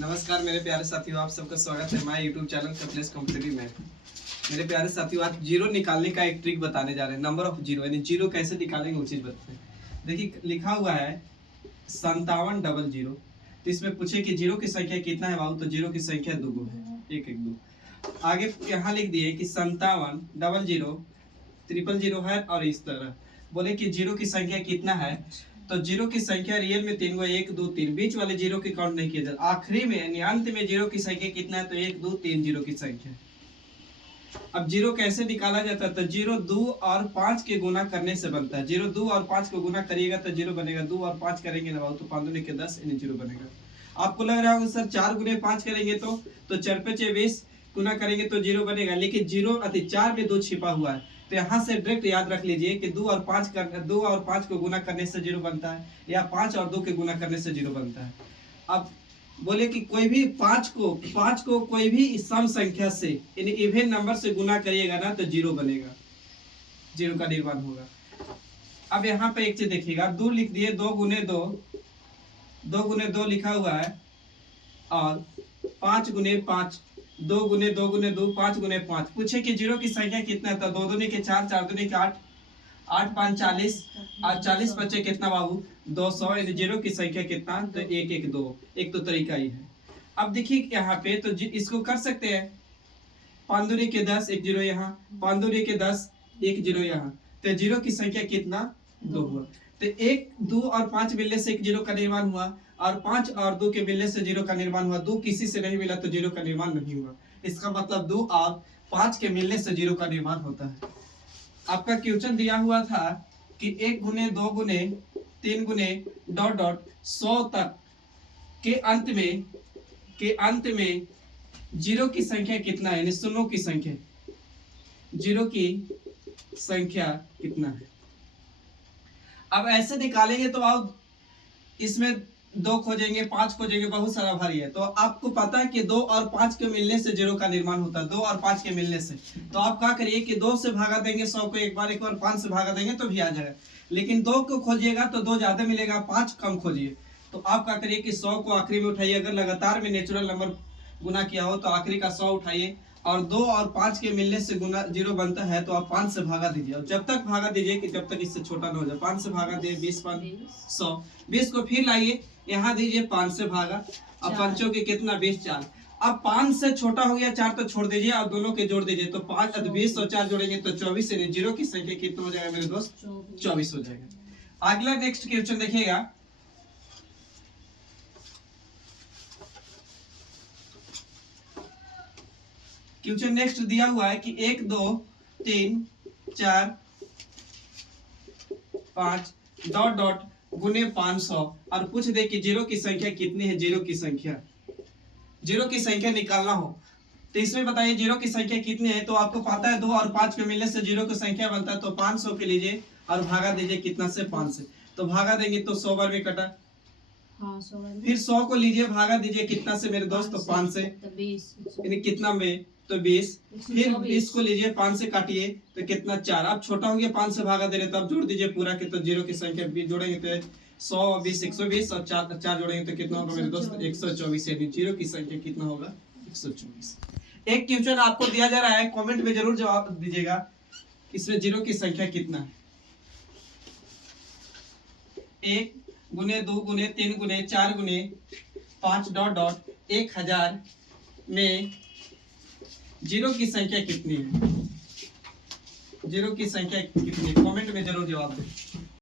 नमस्कार मेरे प्यारे साथियों, आप सबका स्वागत है हमारे YouTube चैनल कपलेस कॉम्पिटिटिव में। मेरे प्यारे साथियों, आज जीरो निकालने का एक ट्रिक बताने जा रहे हैं। नंबर ऑफ जीरो यानी जीरो कैसे निकालेंगे वो चीज़ बताते हैं। देखिए लिखा हुआ है 5700। तो इसमें पूछे कि जीरो की संख्या कितना है बाबू, तो जीरो की संख्या दो है, 112। आगे यहाँ लिख दिए कि 5700 है और इस तरह बोले कि जीरो की संख्या कितना है, तो जीरो की संख्या रियल में 3 1 2 3, बीच वाले जीरो की काउंट नहीं किया जाता। आखिरी में यानी अंत में जीरो की संख्या कितना है, तो 1 2 3 जीरो की संख्या। अब जीरो कैसे निकाला जाता है, तो जीरो 2 और 5 के गुना करने से बनता है। जीरो 2 और 5 को गुना करिएगा तो जीरो बनेगा। 2 और 5 करेंगे ना तो 5 दूनी के 10 यानी जीरो बनेगा। आपको लग रहा होगा सर 4 गुने 5 करेंगे तो 4 5 20 गुना करेंगे तो जीरो बनेगा, लेकिन जीरो अति 4 में 2 छिपा हुआ है। तो यहाँ से डायरेक्ट याद रख लीजिए कि 2 और 5 को गुना करने से जीरो बनता है, या 5 और 2 के गुना करने से जीरो बनता है। अब बोले कि कोई भी 5 को कोई भी सम संख्या से यानी इवन नंबर से गुना करिएगा ना तो जीरो बनेगा, जीरो का निर्माण होगा। अब यहाँ पे एक चीज देखिएगा, 2 लिख दिए, 2 गुने 2 लिखा हुआ है, और 5 गुने 5, 2 गुने 2 गुने 2, 5 गुने 5। पूछे कि जीरो की संख्या कितना है, तो 2 दूनी के 4, 4 दूनी के 8, 8 5 40, और 40 बचे कितना बाबू 200। यानी जीरो की संख्या कितना, तो 1 1 2। एक तो तरीका ही है। अब देखिए यहाँ पे तो इसको कर सकते हैं, 5 दूनी के 10, 1 जीरो यहाँ, 5 दूनी के 10, 1 जीरो यहाँ, तो जीरो की संख्या कितना 2 हुआ। तो 1 2 और 5 मिलने से 1 जीरो का निर्माण हुआ, और 5 और 2 के मिलने से जीरो का निर्माण हुआ। 2 किसी से नहीं मिला तो जीरो का निर्माण नहीं हुआ। इसका मतलब 2 और 5 के मिलने से जीरो का निर्माण होता है। आपका क्वेश्चन दिया हुआ था कि 1 गुने 2 गुने 3 गुने डॉट डॉट 100 तक के अंत में जीरो की संख्या कितना है, यानी शून्यों की संख्या, जीरो की संख्या कितना है। अब ऐसे निकालेंगे तो आप इसमें 2 खोजेंगे, 5 खोजेंगे, बहुत सारा भारी है। तो आपको पता है कि 2 और 5 के मिलने से जीरो का निर्माण होता है, 2 और 5 के मिलने से। तो आप क्या करिए कि 2 से भागा देंगे 100 को एक बार, 5 से भागा देंगे तो भी आ जाएगा। लेकिन 2 को खोजिएगा तो 2 ज्यादा मिलेगा, 5 कम खोजिए। तो आप क्या करिए कि 100 को आखिरी में उठाइए। अगर लगातार में नेचुरल नंबर गुना किया हो तो आखिरी का 100 उठाइए, और 2 और 5 के मिलने से गुना जीरो बनता है तो आप 5 से भागा दीजिए। और जब तक भागा दीजिए कि जब तक इससे छोटा ना हो जाए। 5 से भागा दिए 20 5 100, 20 को फिर लाइए, यहाँ दीजिए 5 से भागा, अब पंचों के कितना 20 4। अब 5 से छोटा हो गया 4 तो छोड़ दीजिए, और दोनों के जोड़ दीजिए, तो 5 20 और 4 जोड़ेंगे तो 24। यानी जीरो की संख्या कितना हो जाएगा मेरे दोस्त, 24 हो जाएगा। अगला नेक्स्ट क्वेश्चन देखिएगा, क्वेश्चन नेक्स्ट दिया हुआ है कि 1 2 3 4 5 डॉट डॉट गुने 500, और पूछ दे कि जीरो की संख्या कितनी है। जीरो की संख्या निकालना हो तो इसमें बताइए जीरो की संख्या कितनी है। तो आपको पता है 2 और 5 के मिलने से जीरो की संख्या बनता है, तो 500 के लीजिए और भागा दीजिए कितना से 5 से। तो भागा देंगे तो 100 बार में कटा, फिर 100 को लीजिए भागा दीजिए कितना से मेरे दोस्त, तो 5 से, यानी कितना में तो 20। फिर 20 को लीजिए 5 से काटिए तो कितना 4। अब छोटा हो गया 5 से भागा दे रहे तो अब जोड़ दीजिए पूरा के, तो जीरो की संख्या जोड़ेंगे तो 100 20 120, और 4 जोड़ेंगे तो कितना होगा मेरे दोस्त 124। यानी जीरो की संख्या कितना होगा 124। एक क्वेश्चन आपको दिया जा रहा है, कमेंट में जरूर जवाब दीजिएगा, इसमें जीरो की संख्या कितना है। 1 गुने 2 गुने 3 गुने 4 गुने 5 डॉट डॉट 1000 में जीरो की संख्या कितनी है। जीरो की संख्या कितनी है, कमेंट में जरूर जवाब दें।